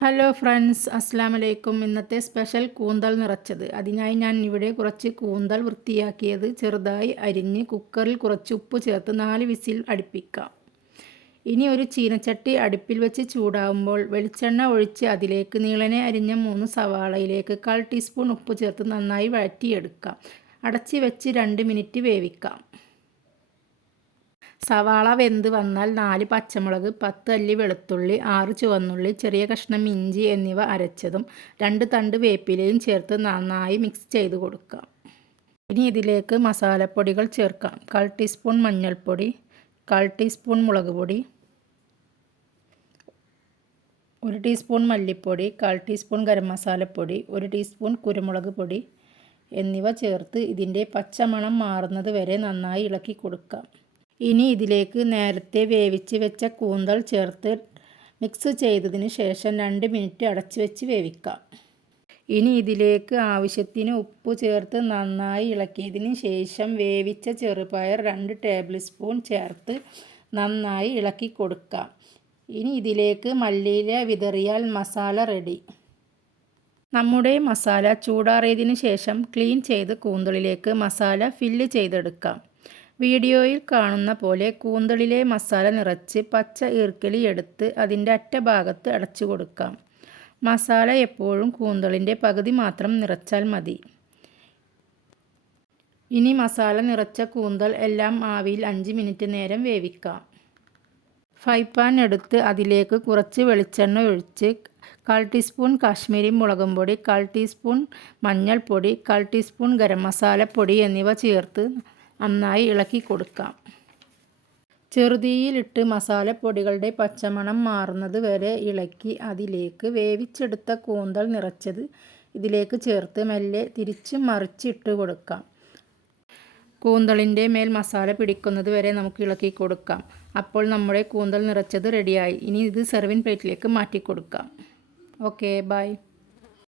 Hello friends അസ്സാം വലൈക്കും ഇന്നത്തെ സ്പെഷ്യൽ കൂന്തൽ നിറച്ചത്. അതിനായി ഞാൻ ഇവിടെ കുറച്ച് കൂന്തൽ വൃത്തിയാക്കിയത് ചെറുതായി അരിഞ്ഞ് കുക്കറിൽ കുറച്ച് ഉപ്പ് ചേർത്ത് നാല് വിസിൽ അടുപ്പിക്കാം. ഇനി ഒരു ചീനച്ചട്ടി അടുപ്പിൽ വെച്ച് ചൂടാകുമ്പോൾ വെളിച്ചെണ്ണ ഒഴിച്ച് അതിലേക്ക് നീളനെ അരിഞ്ഞ മൂന്ന് സവാളയിലേക്ക് കാൽ ടീസ്പൂൺ ഉപ്പ് ചേർത്ത് നന്നായി വഴറ്റിയെടുക്കാം. അടച്ച് വെച്ച് രണ്ട് മിനിറ്റ് വേവിക്കാം. സവാള വെന്ത് വന്നാൽ നാല് പച്ചമുളക് പത്ത് അല്ലി വെളുത്തുള്ളി ആറ് ചുവന്നുള്ളി ചെറിയ കഷ്ണം ഇഞ്ചി എന്നിവ അരച്ചതും രണ്ട് തണ്ട് വേപ്പിലയും ചേർത്ത് നന്നായി മിക്സ് ചെയ്ത് കൊടുക്കാം. ഇനി ഇതിലേക്ക് മസാലപ്പൊടികൾ ചേർക്കാം. കാൽ ടീസ്പൂൺ മഞ്ഞൾപ്പൊടി കാൽ ടീസ്പൂൺ മുളക് പൊടി ഒരു ടീസ്പൂൺ മല്ലിപ്പൊടി കാൽ ടീസ്പൂൺ ഗരം മസാലപ്പൊടി ഒരു ടീസ്പൂൺ കുരുമുളക് പൊടി എന്നിവ ചേർത്ത് ഇതിന്റെ പച്ചമണം മാറുന്നത് വരെ നന്നായി ഇളക്കി കൊടുക്കാം. ഇനി ഇതിലേക്ക് നേരത്തെ വേവിച്ച് വെച്ച കൂന്തൽ ചേർത്ത് മിക്സ് ചെയ്തതിന് ശേഷം രണ്ട് മിനിറ്റ് അടച്ചു വെച്ച് വേവിക്കാം. ഇനി ഇതിലേക്ക് ആവശ്യത്തിന് ഉപ്പ് ചേർത്ത് നന്നായി ഇളക്കിയതിന് ശേഷം വേവിച്ച ചെറുപയർ രണ്ട് ടേബിൾ സ്പൂൺ ചേർത്ത് നന്നായി ഇളക്കി കൊടുക്കാം. ഇനി ഇതിലേക്ക് മല്ലിയില വിതറിയാൽ മസാല റെഡി നമ്മുടെ മസാല ചൂടാറിയതിന് ശേഷം ക്ലീൻ ചെയ്ത് കൂന്തളിലേക്ക് മസാല ഫില്ല് ചെയ്തെടുക്കാം. വീഡിയോയിൽ കാണുന്ന പോലെ കൂന്തളിലെ മസാല നിറച്ച് പച്ച ഈർക്കലി എടുത്ത് അതിന്റെ അറ്റഭാഗത്ത് അടച്ചു കൊടുക്കാം. മസാല എപ്പോഴും കൂന്തളിന്റെ പകുതി മാത്രം നിറച്ചാൽ മതി. ഇനി മസാല നിറച്ച കൂന്തൽ എല്ലാം ആവിയിൽ അഞ്ച് മിനിറ്റ് നേരം വേവിക്കാം. ഫ്രൈ പാൻ എടുത്ത് അതിലേക്ക് കുറച്ച് വെളിച്ചെണ്ണ ഒഴിച്ച് കാൽ ടീസ്പൂൺ കാശ്മീരി മുളകും പൊടി കാൽ ടീസ്പൂൺ മഞ്ഞൾപ്പൊടി കാൽ ടീസ്പൂൺ ഗരം മസാലപ്പൊടി എന്നിവ ചേർത്ത് നന്നായി ഇളക്കി കൊടുക്കാം. ചെറുതീയിലിട്ട് മസാലപ്പൊടികളുടെ പച്ചമണം മാറുന്നത് വരെ ഇളക്കി അതിലേക്ക് വേവിച്ചെടുത്ത കൂന്തൽ നിറച്ചത് ഇതിലേക്ക് ചേർത്ത് മെല്ലെ തിരിച്ച് മറിച്ചിട്ട് കൊടുക്കാം. കൂന്തളിന്റെ മേൽ മസാല പിടിക്കുന്നത് വരെ നമുക്ക് ഇളക്കി കൊടുക്കാം. അപ്പോൾ നമ്മുടെ കൂന്തൽ നിറച്ചത് റെഡിയായി ഇനി ഇത് സെർവിൻ പ്ലേറ്റിലേക്ക് മാറ്റി കൊടുക്കാം ഓക്കെ ബൈ